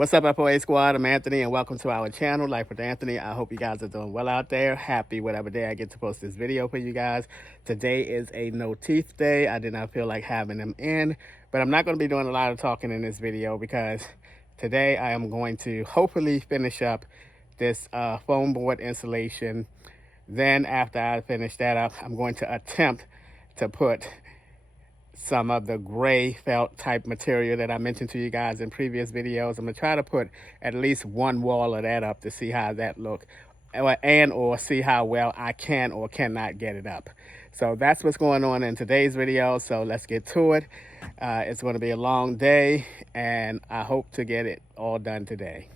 What's up, FOA Squad? I'm Anthony, and welcome to our channel, Life with Anthony. I hope you guys are doing well out there. Happy whatever day I get to post this video for you guys. Today is a no teeth day. I did not feel like having them in, but I'm not going to be doing a lot of talking in this video because today I am going to hopefully finish up this foam board installation. Then after I finish that up, I'm going to attempt to put some of the gray felt type material that I mentioned to you guys in previous videos. I'm gonna try to put at least one wall of that up to see how that look, or see how well I can or cannot get it up. So that's what's going on in today's video. So let's get to it. It's going to be a long day, and I hope to get it all done today.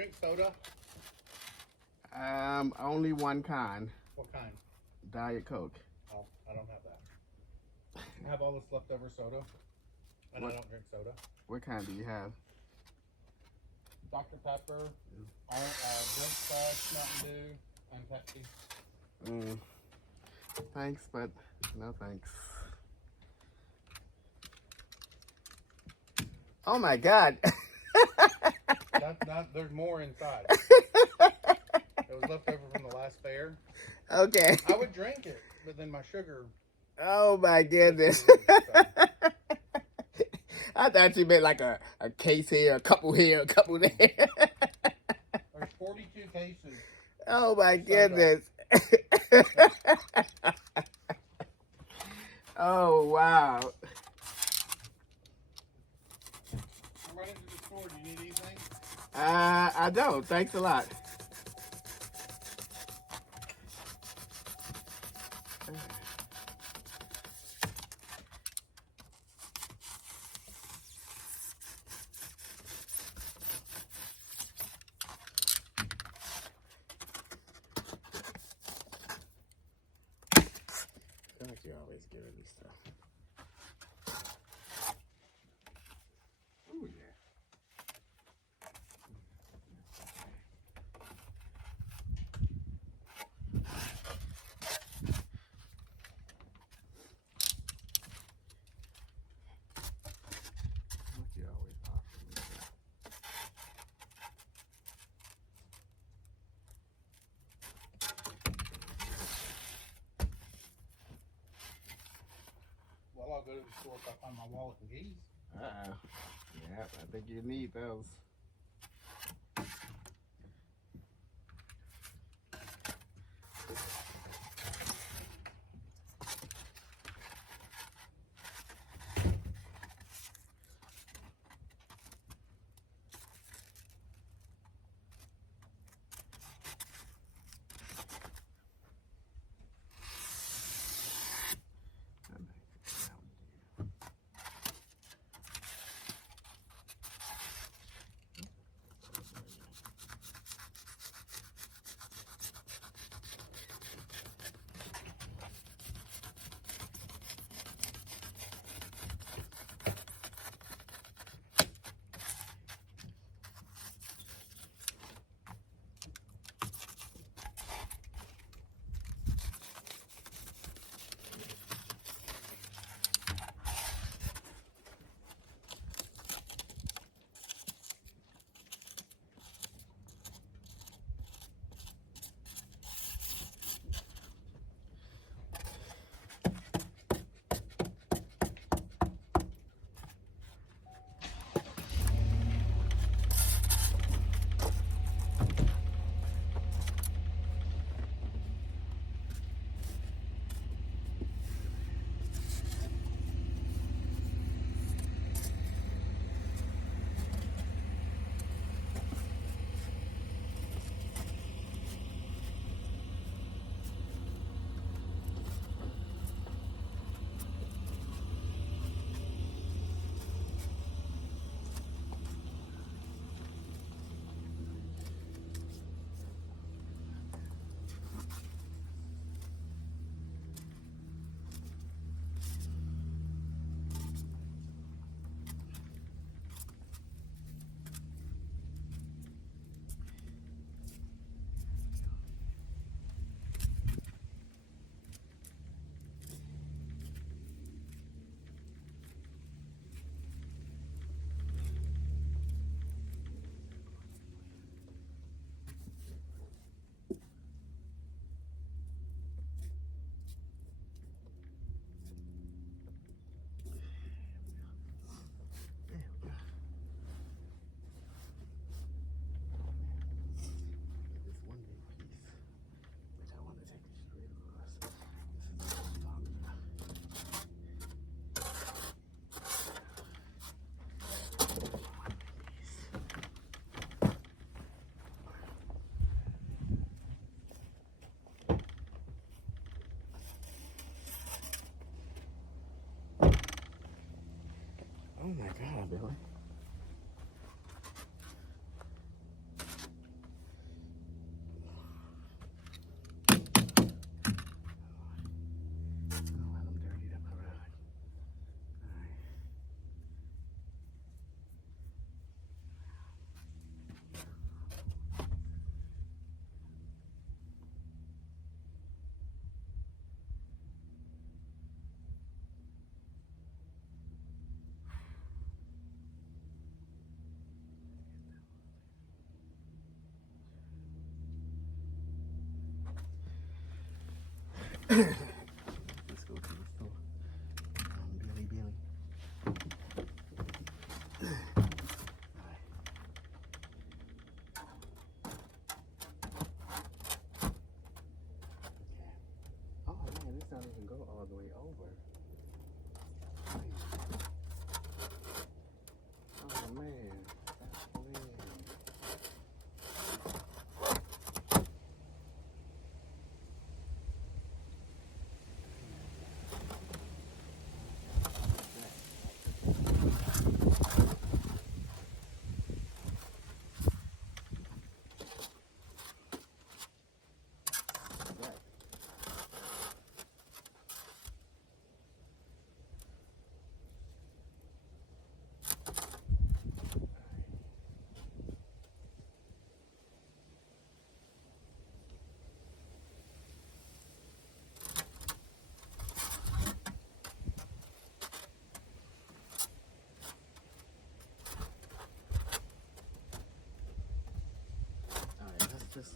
drink soda? Only one kind. What kind? Diet Coke. Oh, I don't have that. I have all this leftover soda, and What? I don't drink soda. What kind do you have? Dr. Pepper, Drink Fresh, Mountain Dew, and Pepsi. Thanks, but no thanks. Oh my God. There's more inside. It was left over from the last fair. Okay. I would drink it, but then my sugar. Oh my goodness. I thought you meant like a case here, a couple here, a couple there. There's 42 cases. Oh my goodness. Oh wow. I'm running to the store. Do you need anything? I don't. Thanks a lot. I feel like you're always giving me stuff. Oh yeah. What you always offering me stuff. Well, I'll go to the store if I find my wallet and keys. Yeah, I think you need those. Oh my God, Billy. Let's go to the store. Billy, Billy. Alright. Oh man, this don't even go all the way over. Oh man, that's weird. Alright, let's just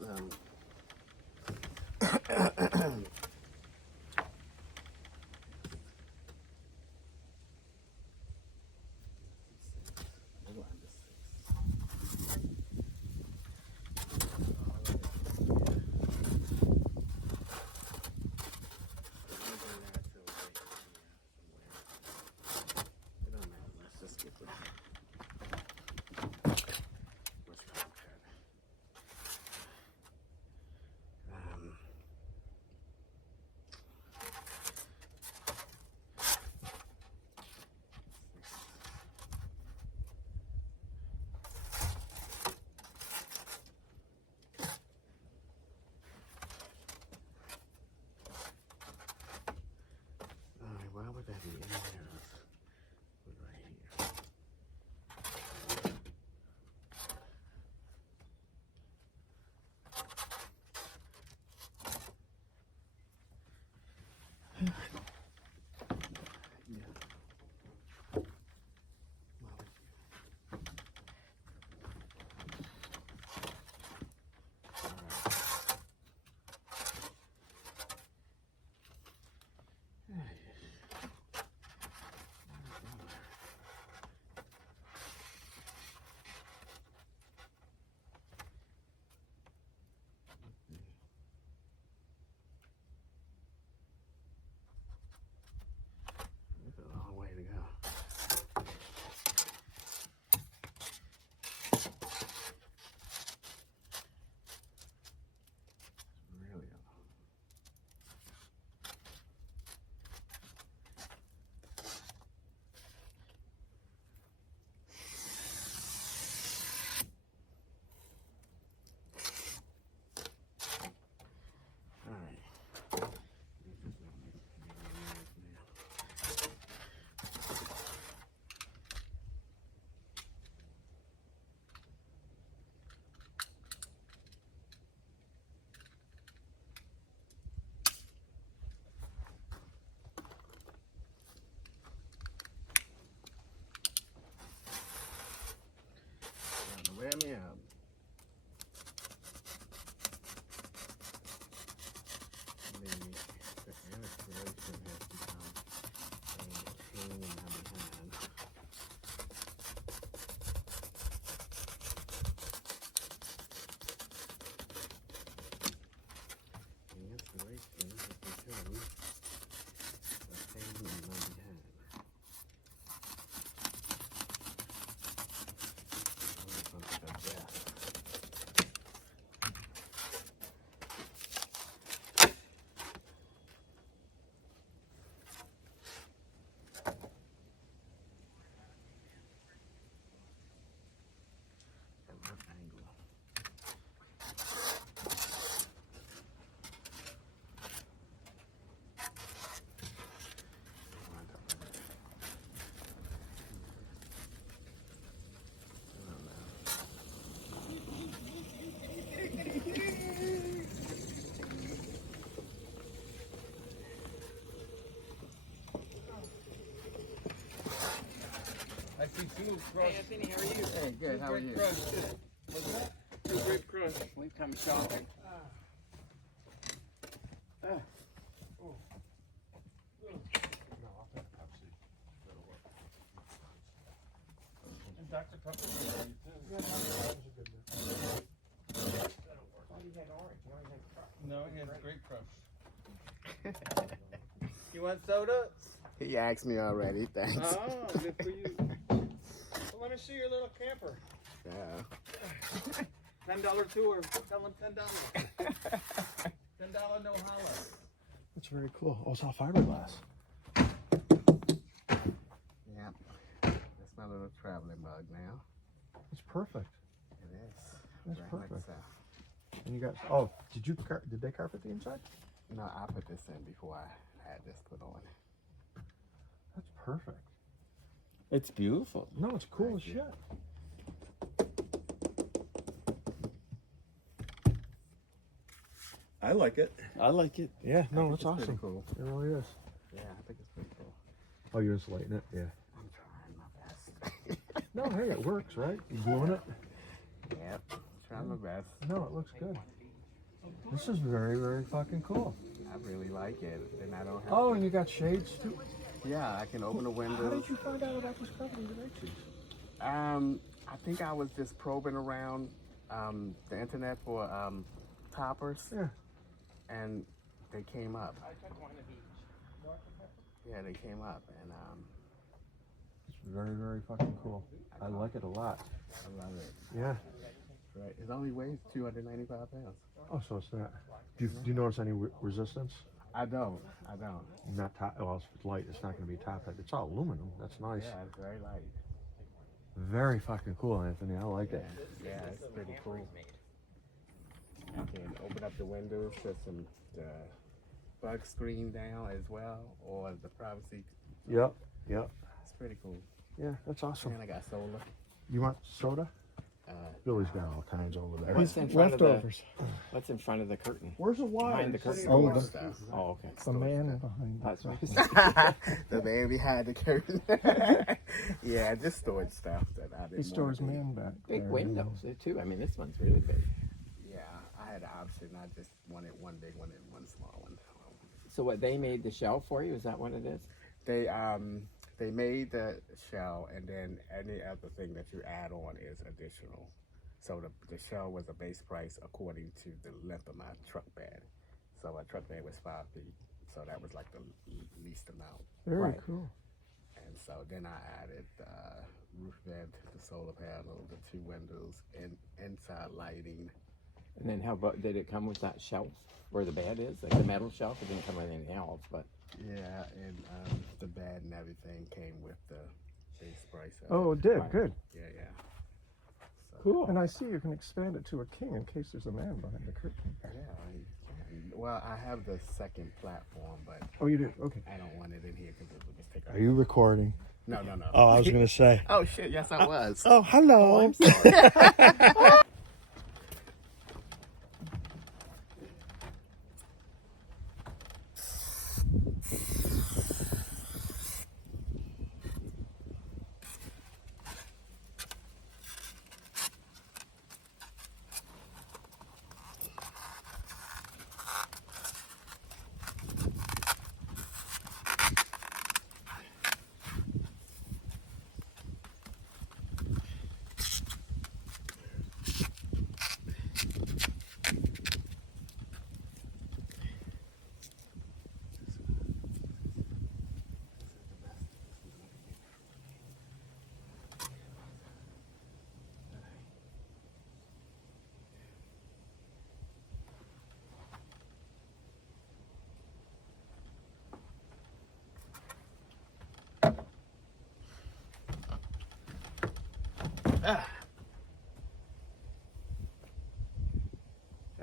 why would that be in there? Put right here. Yeah. It's a long way to go. Really long. Alright. Wear me out. The illustration has become a pain in my behind. The inspiration has become a pain in my behind. Something like that. At what angle? I see two crushed. Hey Anthony, how are you? Hey, good. How are you? What's that? Two rib crush. We've come shopping. Oh. Dr. Pepper. No, he has grape crush. You want soda? He asked me already. Thanks. Oh, good for you. Well, let me see your little camper. Yeah. $10 tour. Tell them $10. $10 no holla. That's very cool. Oh, it's all fiberglass. Yeah. That's my little traveling mug now. It's perfect. It is. That's Very much perfect. so. And you got, oh, did they carpet the inside? No, I put this in before I had this put on. That's perfect. It's beautiful. No, it's cool as Thank you. shit. I like it. I like it. Yeah, no, think it's pretty awesome. Cool. It really is. Yeah, I think it's pretty cool. Oh, you're insulating it? Yeah. I'm trying my best. No, hey, it works, right? You gluing it? Yep. Trying my best. No, it looks good. This is very, very fucking cool. I really like it. And I don't have Oh, and you got shades too? Yeah, I can open the How windows. did you find out about this company that makes these? I think I was just probing around the internet for toppers, Yeah. and they came up. Yeah, they came up, and It's very, very fucking cool. I like it a lot. I love it. Yeah. Right, it only weighs 295 pounds. Oh, so it's not. Do you notice any resistance? I don't. Not top. Well, if it's light, it's not going to be top head. It's all aluminum. That's nice. Yeah, it's very light. Very fucking cool, Anthony. I like it. Yeah, it's pretty cool. I can open up the windows, put some bug screen down as well, or the privacy. Yep. Yep. It's pretty cool. Yeah, that's awesome. And I got solar. You want soda? Billy's got all kinds over there. What's in front of the What's in front of the curtain? Where's the wire? Behind the curtain. Oh, Storage the, stuff. Oh, okay. the man behind. That's right. The man behind the curtain. Yeah, just storage stuff that I didn't He stores want to man back Big there. windows there too. I mean, this one's really big. Yeah, I had an option. I just wanted one big one and one small one. So what, they made the shelf for you? Is that what it is? They made the shell, and then any other thing that you add on is additional. So the shell was a base price according to the length of my truck bed. So my truck bed was 5 feet, so that was like the least amount. Very Right. cool. And so then I added the roof vent, the solar panel, the 2 windows, and inside lighting. And then how about, did it come with that shelf where the bed is? Like the metal shelf? It didn't come with anything else, but. Yeah, and the bed and everything came with the base price. Of Oh, it. it did. Right. Good. Yeah. So, Cool. And I see you can expand it to a king in case there's a man behind the curtain. Yeah. Well, I have the second platform, but Oh, you do? Okay. I don't want it in here because it would just take. Are you recording? No. Oh, I was going to say. Oh shit! Yes, I was. Oh, hello. I'm sorry.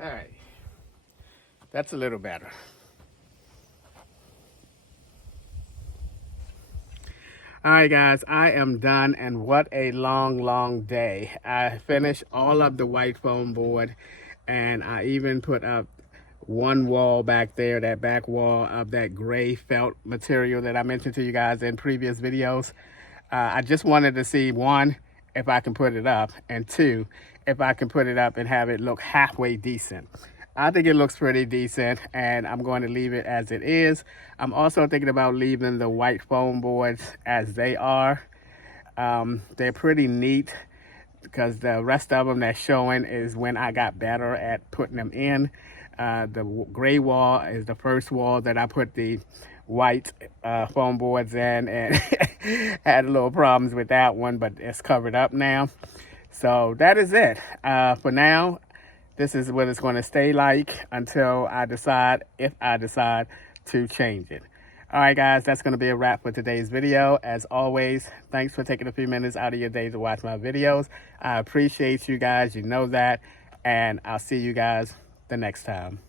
All right. That's a little better. All right, guys, I am done, and what a long day. I finished all of the white foam board, and I even put up one wall back there, that back wall of that gray felt material that I mentioned to you guys in previous videos. I just wanted to see, 1, if I can put it up, and 2, if I can put it up and have it look halfway decent. I think it looks pretty decent, and I'm going to leave it as it is. I'm also thinking about leaving the white foam boards as they are. They're pretty neat because the rest of them that's showing is when I got better at putting them in. The gray wall is the first wall that I put the white foam boards in, and had a little problems with that one, but it's covered up now. So that is it. For now, this is what it's going to stay like until I decide, if I decide to change it. All right, guys, that's going to be a wrap for today's video. As always, thanks for taking a few minutes out of your day to watch my videos. I appreciate you guys. You know that. And I'll see you guys the next time.